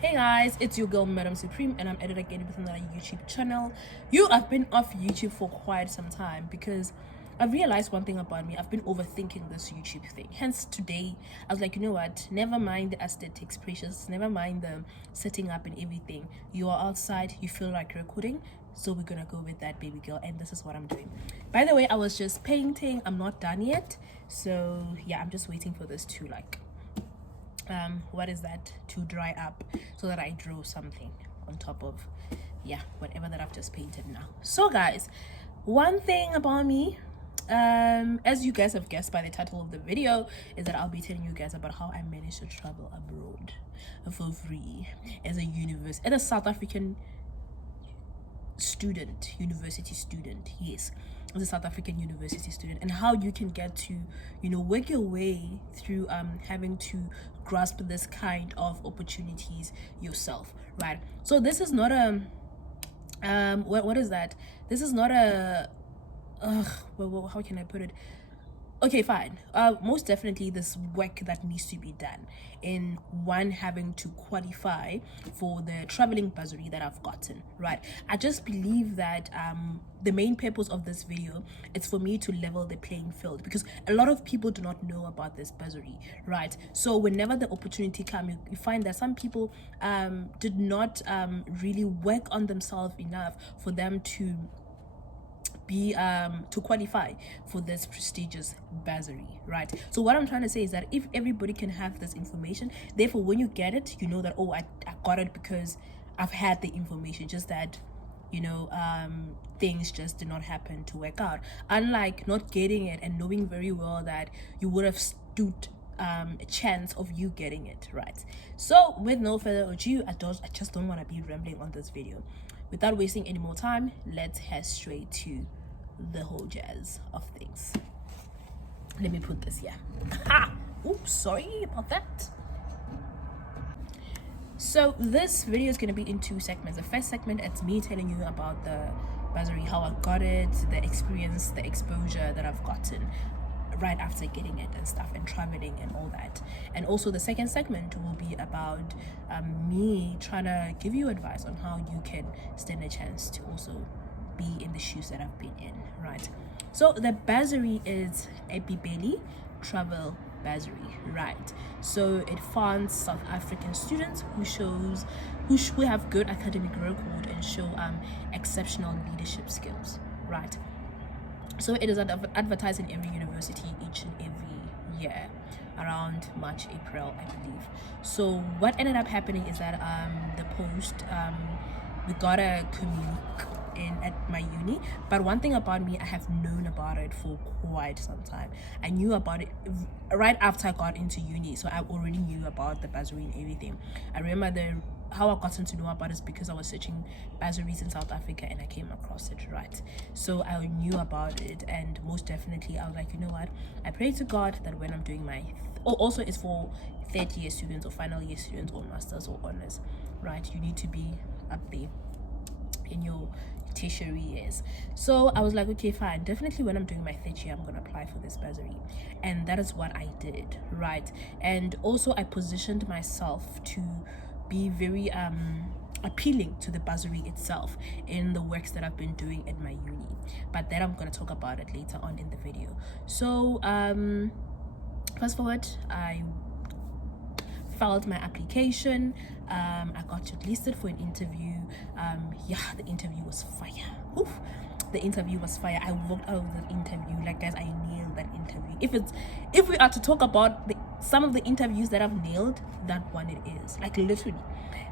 Hey guys, it's your girl Madam Supreme, and I'm at it again with another YouTube channel. I've been off YouTube for quite some time because I've realized one thing about me. I've been overthinking this YouTube thing. Hence today, I was like, you know what? Never mind the aesthetics, precious. Never mind the setting up and everything. You are outside. You feel like recording. So we're gonna go with that, baby girl, and this is what I'm doing. By the way, I was just painting. I'm not done yet. So yeah, I'm just waiting for this to to dry up so that I draw something on top of whatever that I've just painted now. So guys, one thing about me, as you guys have guessed by the title of the video, is that I'll be telling you guys about how I managed to travel abroad for free as a South African university student. Yes, as a South African university student, and how you can get to work your way through having to grasp this kind of opportunities yourself, right? So this is not a what is that? This is not a how can I put it? Okay, fine. Most definitely this work that needs to be done in one having to qualify for the traveling bursary that I've gotten, right? I just believe that the main purpose of this video is for me to level the playing field, because a lot of people do not know about this bursary, right? So whenever the opportunity comes, you find that some people did not really work on themselves enough for them to qualify for this prestigious bursary, right? So what I'm trying to say is that if everybody can have this information, therefore when you get it, you know that, oh, I got it because I've had the information, just that things just did not happen to work out, unlike not getting it and knowing very well that you would have stood a chance of you getting it, right? So with no further ado, I just don't want to be rambling on this video. Without wasting any more time, let's head straight to the whole jazz of things. Let me put this here. Oops, sorry about that. So this video is going to be in two segments. The first segment, it's me telling you about the bursary, how I got it, the experience, the exposure that I've gotten right after getting it and stuff, and traveling and all that. And also the second segment will be about me trying to give you advice on how you can stand a chance to also be in the shoes that I've been in, right? So the bursary is a Bibeli travel bursary, right? So it funds South African students who have good academic record and show exceptional leadership skills, right? So it is advertised in every university each and every year around March, April, I believe. So what ended up happening is that the post we got a commute in at my uni. But one thing about me, I have known about it for quite some time. I knew about it right after I got into uni, so I already knew about the bursary and everything. I remember how I got to know about it is because I was searching bursaries in South Africa and I came across it, right? So I knew about it, and most definitely I was like, you know what, I pray to God that when I'm doing my also it's for third year students or final year students or masters or honors, right? You need to be up there in your tertiary years. So I was like, okay, fine, definitely when I'm doing my third year I'm gonna apply for this bursary, and that is what I did, right? And also I positioned myself to be very appealing to the bursary itself in the works that I've been doing at my uni, but that I'm gonna talk about it later on in the video. So fast forward, I filed my application. I got shortlisted for an interview. The interview was fire. Oof. The interview was fire. I walked out of the interview like, guys, I nailed that interview. If we are to talk about some of the interviews that I've nailed, that one it is. Like literally,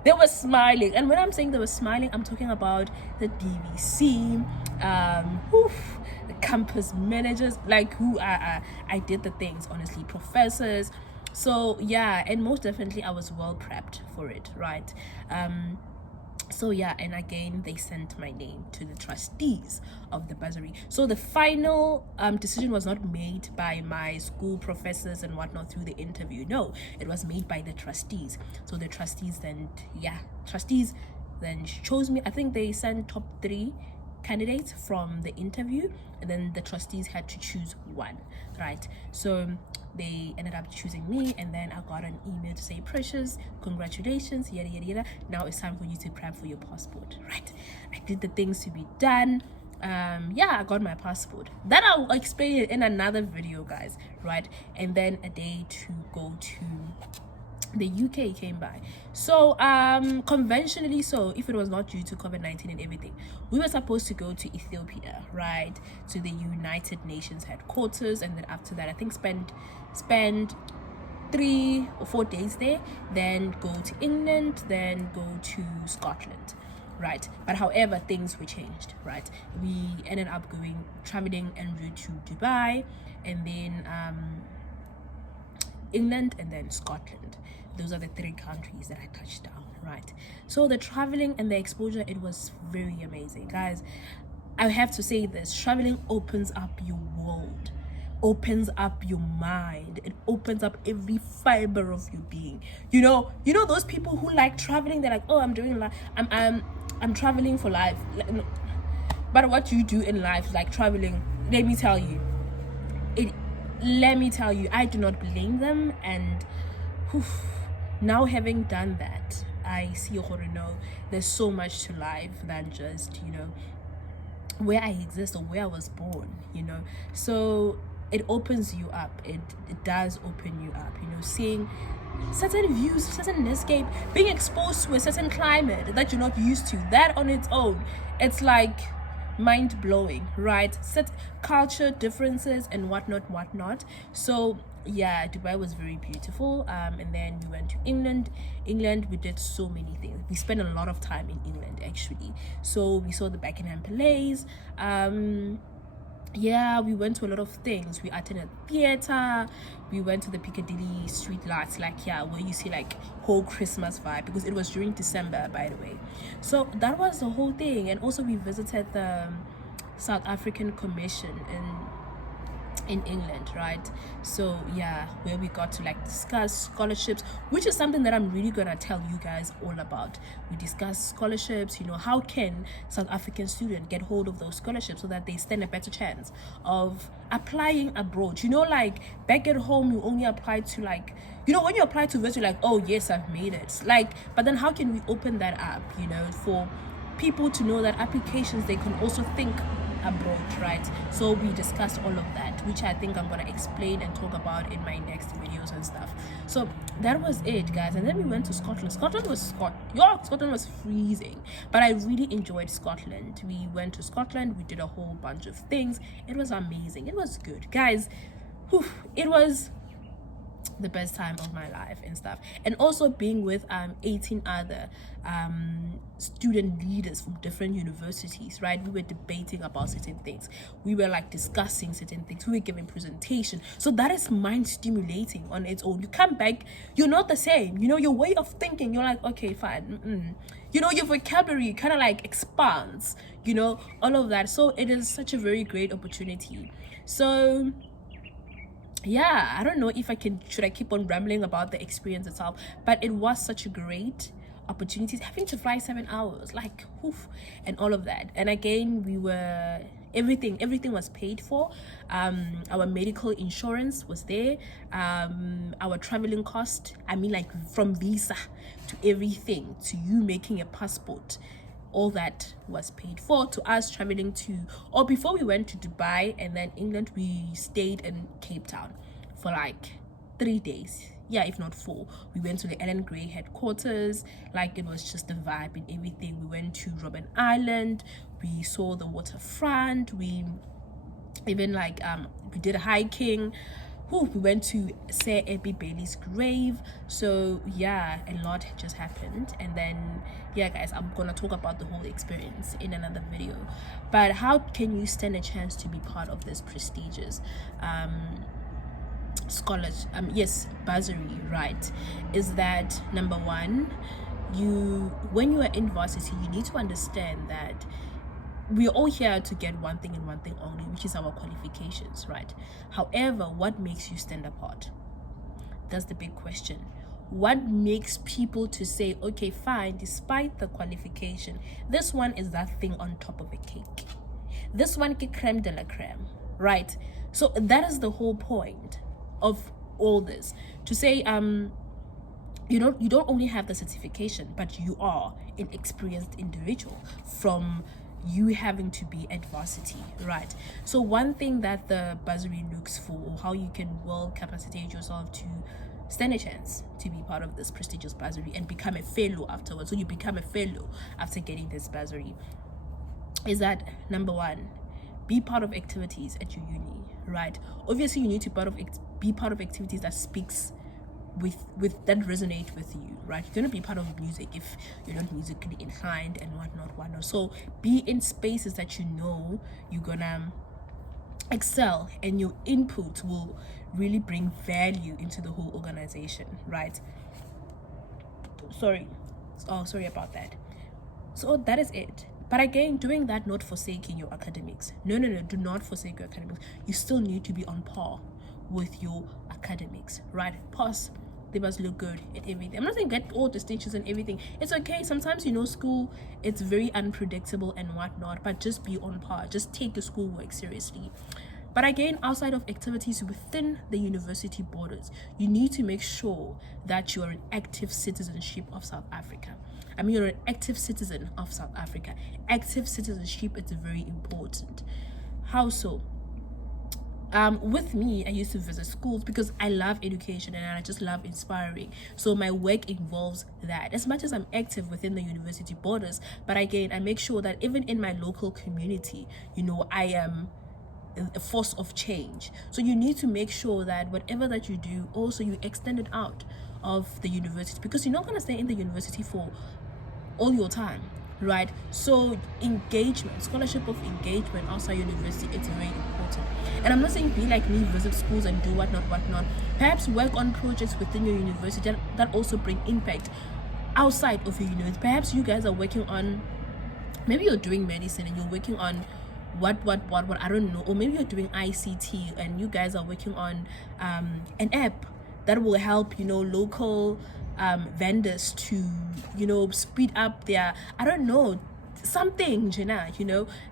they were smiling, and when I'm saying they were smiling, I'm talking about the DVC, the campus managers, like who I did the things, honestly, professors. So yeah, and most definitely I was well prepped for it, right? So yeah, and again they sent my name to the trustees of the bursary. So the final decision was not made by my school professors and whatnot through the interview. No, it was made by the trustees. So the trustees then chose me. I think they sent top 3 candidates from the interview, and then the trustees had to choose one, right? So they ended up choosing me, and then I got an email to say, Precious, congratulations, yada yada yada, now it's time for you to prep for your passport, right? I did the things to be done. I got my passport. That I'll explain it in another video, guys, right? And then a day to go to the UK came by. So conventionally, so if it was not due to COVID-19 and everything, we were supposed to go to Ethiopia, right, to the United Nations headquarters, and then after that I think spend 3 or 4 days there, then go to England, then go to Scotland, right? But however, things were changed, right? We ended up traveling en route to Dubai, and then England, and then Scotland. Those are the 3 countries that I touched down, right? So the traveling and the exposure, it was very amazing, guys. I have to say this: traveling opens up your world, opens up your mind, it opens up every fiber of your being. You know those people who like traveling, they're like, oh, I'm traveling for life. But what you do in life, like traveling, let me tell you, I do not blame them. And now having done that, I see, there's so much to life than just, where I exist or where I was born, so it opens you up. It does open you up, seeing certain views, certain landscape, being exposed to a certain climate that you're not used to. That on its own, it's like mind-blowing, right? Set culture differences and whatnot. So yeah, Dubai was very beautiful. And then we went to England. We did so many things. We spent a lot of time in England, actually. So we saw the Buckingham Palace. We went to a lot of things. We attended theater. We went to the Piccadilly street lights, where you see like whole Christmas vibe, because it was during December, by the way. So that was the whole thing. And also we visited the South African Commission in England, right? So yeah, where we got to like discuss scholarships, which is something that I'm really gonna tell you guys all about. We discussed scholarships, how can South African students get hold of those scholarships so that they stand a better chance of applying abroad. Like back at home, you only apply to like, when you apply to visit, like, oh yes, I've made it, like, but then how can we open that up, for people to know that applications, they can also think abroad, right? So we discussed all of that, which I think I'm gonna explain and talk about in my next videos and stuff. So that was it, guys. And then we went to Scotland. Scotland was freezing, but I really enjoyed Scotland. We went to Scotland, we did a whole bunch of things. It was amazing. It was good, guys. It was the best time of my life and stuff. And also being with 18 other student leaders from different universities, right? We were debating about certain things, we were like discussing certain things, we were giving presentation. So that is mind stimulating on its own. You come back, you're not the same, your way of thinking, you're like, okay, fine. Your vocabulary kind of like expands, all of that. So it is such a very great opportunity. So yeah, I don't know if should I keep on rambling about the experience itself, but it was such a great opportunity, having to fly 7 hours, like, and all of that. And again, everything was paid for. Our medical insurance was there. Our traveling cost, like from visa to everything, to you making a passport, all that was paid for. To us traveling before we went to Dubai and then England, we stayed in Cape Town for like 3 days, if not 4. We went to the Ellen Gray headquarters, like it was just the vibe and everything. We went to Robben Island, we saw the waterfront, we even we did hiking. We went to Sir Abby Bailey's grave. So yeah, a lot just happened. And then guys, I'm gonna talk about the whole experience in another video. But how can you stand a chance to be part of this prestigious bursary, right? Is that number one, when you are in varsity, you need to understand that we're all here to get one thing and one thing only, which is our qualifications, right? However, what makes you stand apart? That's the big question. What makes people to say, okay, fine, despite the qualification, this one is that thing on top of a cake. This one is creme de la creme, right? So that is the whole point of all this to say you don't only have the certification, but you are an experienced individual from you having to be at varsity, right? So one thing that the bursary looks for, or how you can well capacitate yourself to stand a chance to be part of this prestigious bursary and become a fellow afterwards, so you become a fellow after getting this bursary, is that number one, be part of activities at your uni, right? Obviously you need to be part of activities that speaks with that resonate with you, right? You're gonna be part of music if you're not musically inclined and whatnot. So be in spaces that you know you're gonna excel, and your input will really bring value into the whole organization, right? Sorry about that. So that is it. But again, doing that, not forsaking your academics. No, do not forsake your academics. You still need to be on par with your academics, right? Pass, they must look good at everything. I'm not saying get all distinctions and everything. It's okay. Sometimes, school, it's very unpredictable and whatnot, but just be on par. Just take your schoolwork seriously. But again, outside of activities within the university borders, you need to make sure that you're an active citizenship of South Africa. You're an active citizen of South Africa. Active citizenship is very important. How so? With me, I used to visit schools because I love education and I just love inspiring. So my work involves that. As much as I'm active within the university borders, but again, I make sure that even in my local community, I am a force of change. So you need to make sure that whatever that you do, also you extend it out of the university, because you're not going to stay in the university for all your time, right? So engagement, scholarship of engagement outside university, it's very important. And I'm not saying be like me, visit schools and do whatnot. Perhaps work on projects within your university that also bring impact outside of your university. Perhaps you guys are working on, maybe you're doing medicine and you're working on what I don't know, or maybe you're doing ICT and you guys are working on an app that will help local vendors to speed up their, I don't know, something,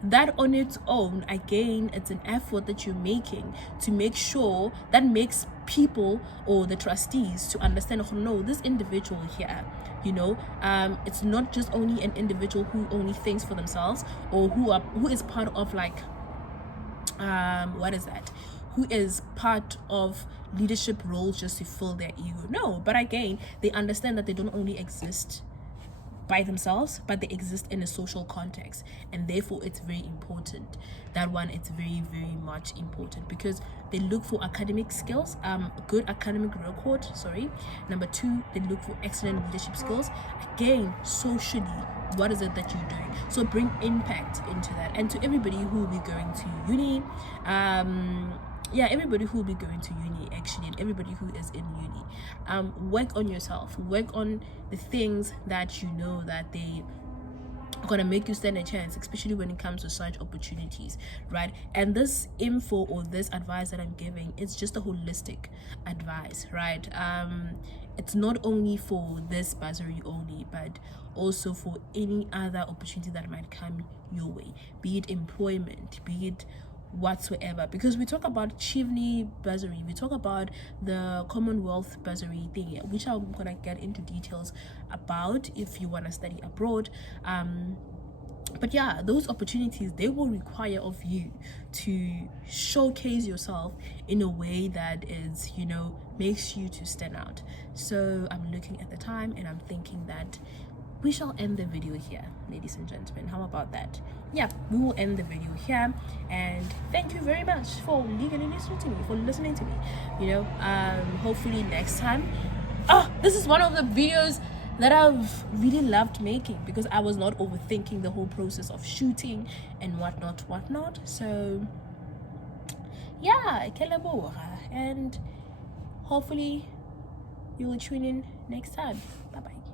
that on its own, again, it's an effort that you're making to make sure that makes people or the trustees to understand, oh no, this individual here, it's not just only an individual who only thinks for themselves, or who is part of like who is part of leadership roles just to fill their ego. No, but again, they understand that they don't only exist by themselves, but they exist in a social context, and therefore it's very important. That one, it's very, very much important, because they look for academic skills, good academic record, number two, they look for excellent leadership skills. Again, socially, what is it that you're doing? So bring impact into that. And to everybody who will be going to uni, everybody who will be going to uni actually, and everybody who is in uni, work on yourself, work on the things that you know that they are gonna make you stand a chance, especially when it comes to such opportunities, right? And this info or this advice that I'm giving, it's just a holistic advice, right? It's not only for this bursary only, but also for any other opportunity that might come your way, be it employment, be it whatsoever. Because we talk about Chivney bursary, we talk about the Commonwealth bursary thing, which I'm gonna get into details about if you want to study abroad. But yeah, those opportunities, they will require of you to showcase yourself in a way that is, makes you to stand out. So I'm looking at the time and I'm thinking that we shall end the video here, ladies and gentlemen. How about that? Yeah, we will end the video here, and thank you very much for legally listening to me, hopefully next time. This is one of the videos that I've really loved making, because I was not overthinking the whole process of shooting and whatnot. So yeah, and hopefully you will tune in next time. Bye bye.